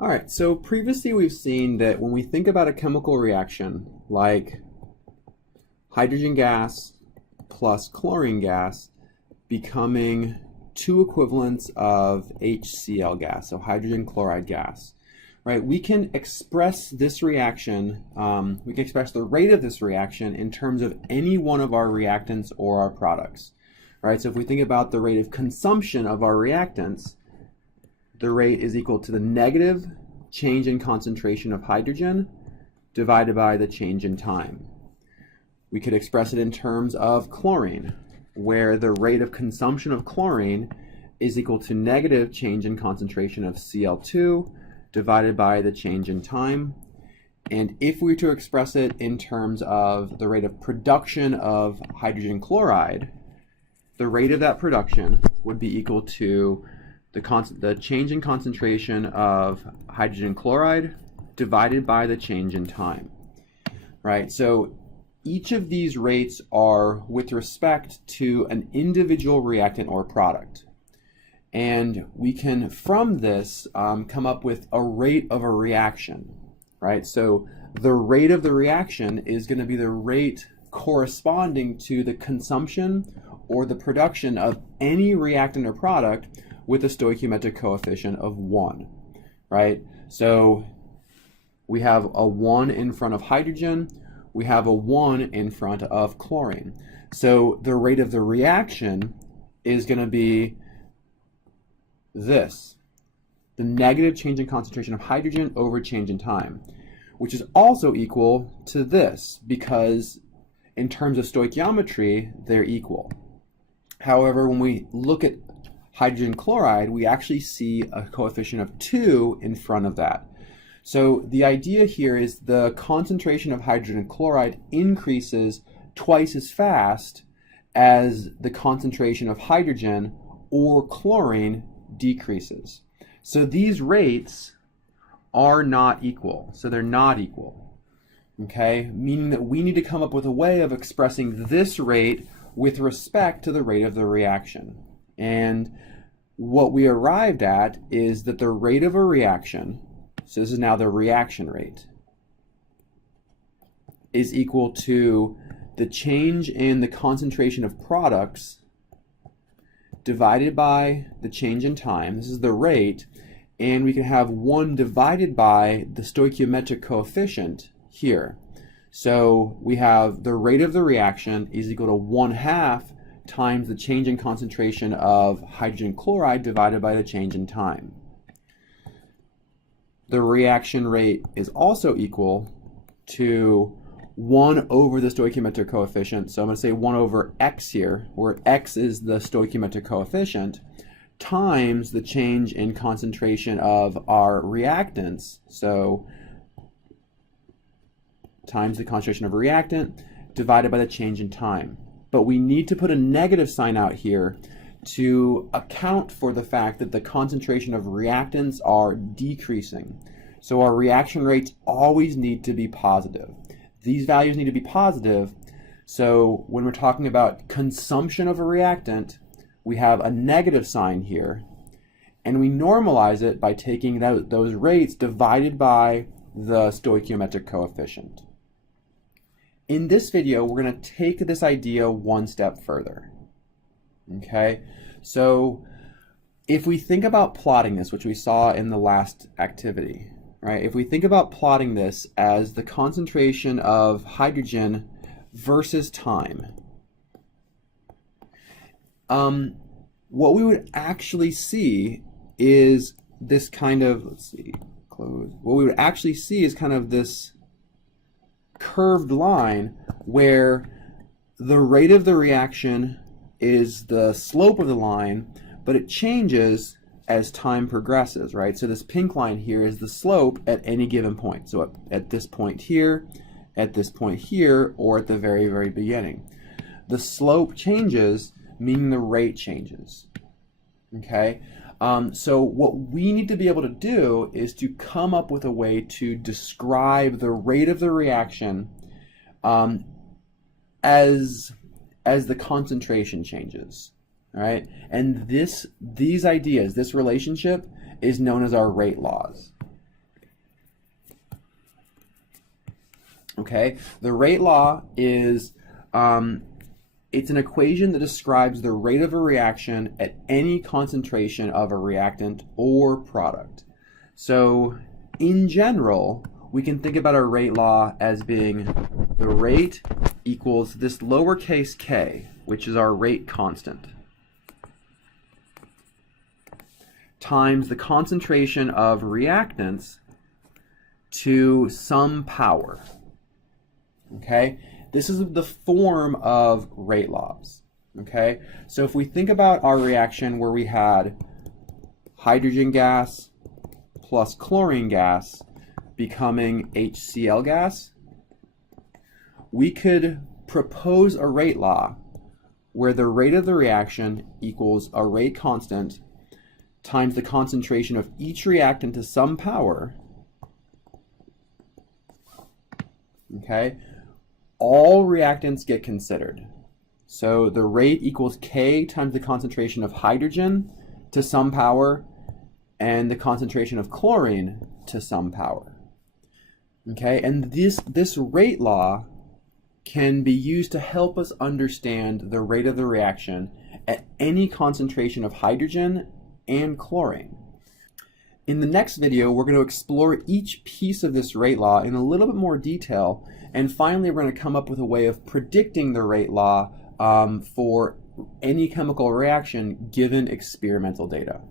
All right, so previously we've seen that when we think about a chemical reaction like hydrogen gas plus chlorine gas becoming two equivalents of HCl gas, so hydrogen chloride gas, right? We can express this reaction, we can express the rate of this reaction in terms of any one of our reactants or our products, right? So if we think about the rate of consumption of our reactants, the rate is equal to the negative change in concentration of hydrogen divided by the change in time. We could express it in terms of chlorine, where the rate of consumption of chlorine is equal to negative change in concentration of Cl2 divided by the change in time. And if we were to express it in terms of the rate of production of hydrogen chloride, the rate of that production would be equal to the change in concentration of hydrogen chloride divided by the change in time, right? So each of these rates are with respect to an individual reactant or product. And we can, from this, come up with a rate of a reaction, right? So the rate of the reaction is going to be the rate corresponding to the consumption or the production of any reactant or product with a stoichiometric coefficient of 1, right? So we have a 1 in front of hydrogen, we have a 1 in front of chlorine. So the rate of the reaction is going to be this, the negative change in concentration of hydrogen over change in time, which is also equal to this because in terms of stoichiometry, they're equal. However, when we look at hydrogen chloride, we actually see a coefficient of 2 in front of that. So the idea here is the concentration of hydrogen chloride increases twice as fast as the concentration of hydrogen or chlorine decreases. So these rates are not equal. So they're not equal. Okay? Meaning that we need to come up with a way of expressing this rate with respect to the rate of the reaction. And what we arrived at is that the rate of a reaction, so this is now the reaction rate, is equal to the change in the concentration of products divided by the change in time. This is the rate, and we can have 1 divided by the stoichiometric coefficient here. So we have the rate of the reaction is equal to 1/2 times the change in concentration of hydrogen chloride divided by the change in time. The reaction rate is also equal to 1 over the stoichiometric coefficient. So I'm going to say 1 over x here, where x is the stoichiometric coefficient, times the change in concentration of our reactants. So times the concentration of a reactant divided by the change in time. But we need to put a negative sign out here to account for the fact that the concentration of reactants are decreasing. So our reaction rates always need to be positive. These values need to be positive. So when we're talking about consumption of a reactant, we have a negative sign here. And we normalize it by taking those rates divided by the stoichiometric coefficient. In this video, we're going to take this idea one step further. Okay, so if we think about plotting this, which we saw in the last activity, right? If we think about plotting this as the concentration of hydrogen versus time, what we would actually see is this kind of, let's see, close. What we would actually see is kind of this curved line where the rate of the reaction is the slope of the line, but it changes as time progresses, right? So this pink line here is the slope at any given point. So at this point here, at this point here, or at the very, very beginning. The slope changes, meaning the rate changes, okay? So what we need to be able to do is to come up with a way to describe the rate of the reaction as the concentration changes. All right, and these ideas, this relationship is known as our rate laws. Okay, the rate law is it's an equation that describes the rate of a reaction at any concentration of a reactant or product. So in general, we can think about our rate law as being the rate equals this lowercase k, which is our rate constant, times the concentration of reactants to some power. Okay, this is the form of rate laws. Okay, so if we think about our reaction where we had hydrogen gas plus chlorine gas becoming HCl gas, we could propose a rate law where the rate of the reaction equals a rate constant times the concentration of each reactant to some power. Okay, all reactants get considered. So the rate equals K times the concentration of hydrogen to some power and the concentration of chlorine to some power. Okay, and this rate law can be used to help us understand the rate of the reaction at any concentration of hydrogen and chlorine. In the next video, we're going to explore each piece of this rate law in a little bit more detail, and finally we're going to come up with a way of predicting the rate law for any chemical reaction given experimental data.